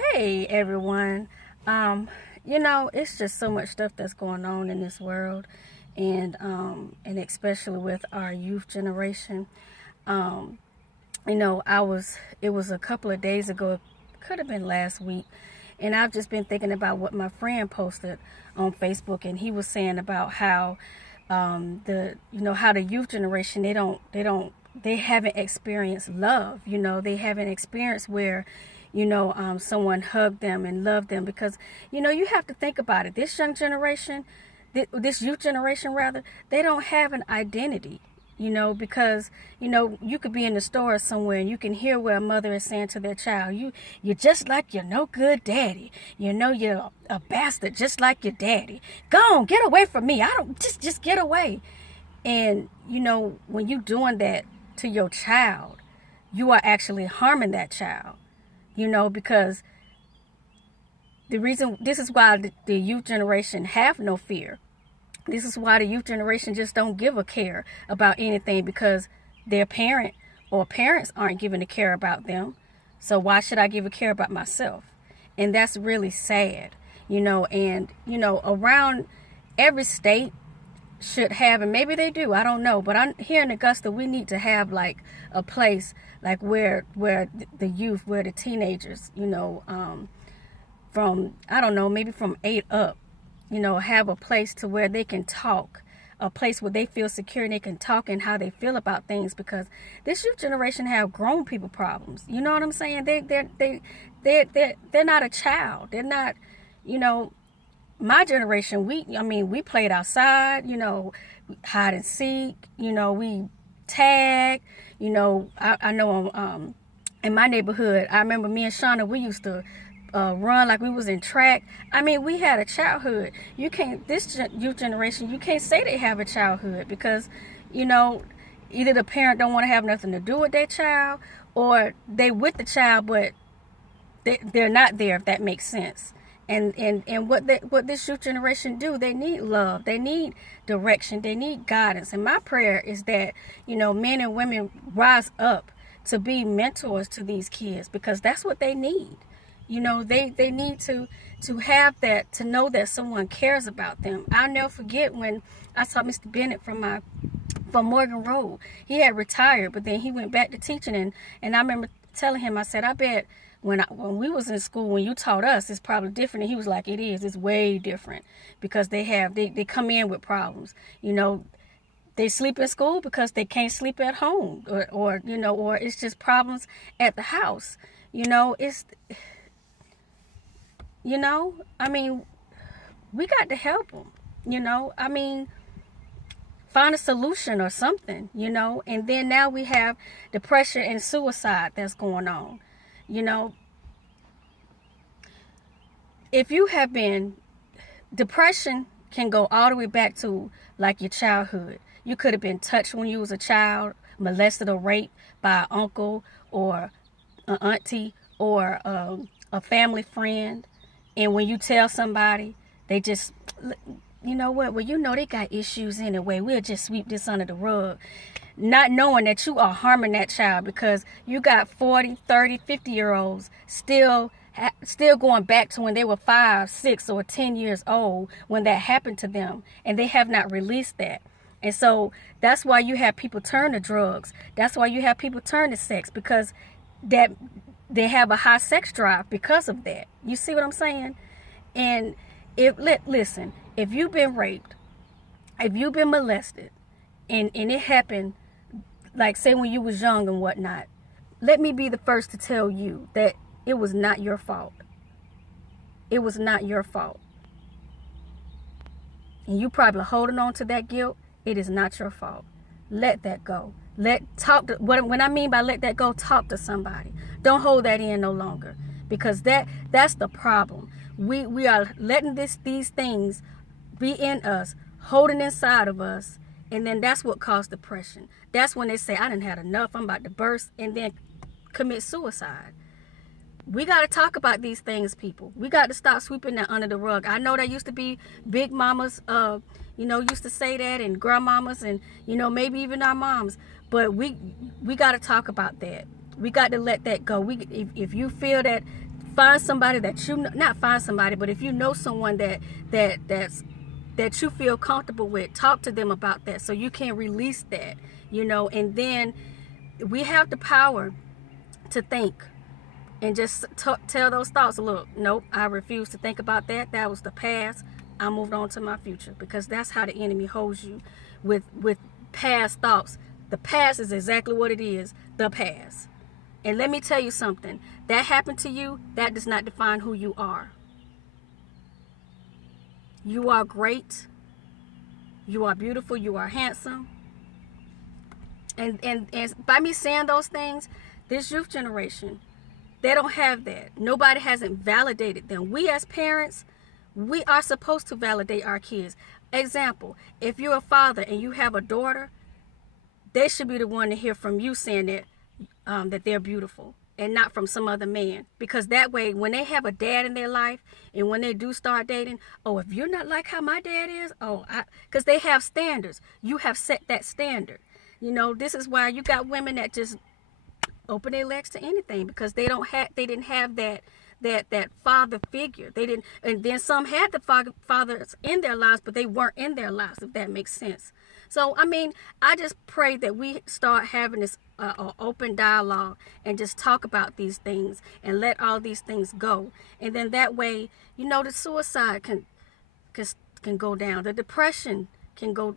Hey everyone. It's just so much stuff that's going on in this world, and especially with our youth generation. Um, it was a couple of days ago, it could have been last week, and I've just been thinking about what my friend posted on Facebook, and he was saying about how how the youth generation, they haven't experienced love. They haven't experienced where someone hugged them and loved them, because you have to think about it. This young generation, this youth generation rather, they don't have an identity. Because you could be in the store somewhere and you can hear where a mother is saying to their child, you're just like your no good daddy. You're a bastard just like your daddy. Go on, get away from me. I don't just get away. And when you doing that to your child, you are actually harming that child. Because this is why the youth generation have no fear. This is why the youth generation just don't give a care about anything, because their parent or parents aren't giving a care about them. So why should I give a care about myself? And that's really sad, around every state should have, and maybe they do, I don't know, but I'm here in Augusta, we need to have like a place like where the youth, where the teenagers, from, I don't know, maybe from 8 up, have a place to where they can talk, a place where they feel secure and they can talk and how they feel about things, because this youth generation have grown people problems. You know what I'm saying? They're not a child. They're not, my generation, we played outside, hide and seek, we tag, I know in my neighborhood, I remember me and Shauna, we used to run like we was in track. We had a childhood. This youth generation, you can't say they have a childhood, because, either the parent don't want to have nothing to do with their child, or they with the child, but they're not there, if that makes sense. And what this youth generation do, they need love, they need direction, they need guidance. And my prayer is that, men and women rise up to be mentors to these kids, because that's what they need. They need to have that, to know that someone cares about them. I'll never forget when I saw Mr. Bennett from Morgan Road. He had retired, but then he went back to teaching, and I remember telling him, I said, I bet when we was in school, when you taught us, it's probably different. And he was like, it's way different, because they come in with problems. They sleep in school because they can't sleep at home, or it's just problems at the house. We got to help them, find a solution or something, and then now we have depression and suicide that's going on. If you have been, depression can go all the way back to like your childhood. You could have been touched when you was a child, molested or raped by an uncle or an auntie or a family friend. And when you tell somebody, they just, well, they got issues anyway. We'll just sweep this under the rug. Not knowing that you are harming that child, because you got 40, 30, 50-year-olds still going back to when they were 5, 6, or 10 years old when that happened to them. And they have not released that. And so that's why you have people turn to drugs. That's why you have people turn to sex, because that they have a high sex drive because of that. You see what I'm saying? And listen, if you've been raped, if you've been molested, and it happened, like say when you was young and whatnot, let me be the first to tell you that it was not your fault. It was not your fault. And you probably holding on to that guilt. It is not your fault. Let that go. When I mean by let that go, talk to somebody. Don't hold that in no longer, because that's the problem. We are letting these things be in us, holding inside of us, and then that's what caused depression. That's when they say, I done had enough, I'm about to burst, and then commit suicide. We got to talk about these things, people. We got to stop sweeping that under the rug. I know that used to be big mamas, used to say that, and grandmamas, and, maybe even our moms. But we got to talk about that. We got to let that go. If you feel that Find somebody that you know, not find somebody, but if you know someone that you feel comfortable with, talk to them about that so you can release that, and then we have the power to think and just tell those thoughts, look, nope, I refuse to think about that. That was the past. I moved on to my future, because that's how the enemy holds you with past thoughts. The past is exactly what it is, the past. And let me tell you something. That happened to you, that does not define who you are. You are great. You are beautiful. You are handsome. And by me saying those things, this youth generation, they don't have that. Nobody hasn't validated them. We as parents, we are supposed to validate our kids. Example, if you're a father and you have a daughter, they should be the one to hear from you saying that they're beautiful, and not from some other man. Because that way, when they have a dad in their life, and when they do start dating, oh, if you're not like how my dad is, because they have standards. You have set that standard. This is why you got women that just open their legs to anything, because they didn't have that father figure. They didn't, and then some had the fathers in their lives, but they weren't in their lives, if that makes sense. So, I just pray that we start having this open dialogue and just talk about these things and let all these things go. And then that way, the suicide can go down. The depression can go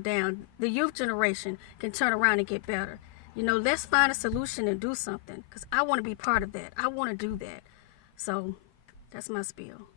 down. The youth generation can turn around and get better. Let's find a solution and do something, because I want to be part of that. I want to do that. So that's my spiel.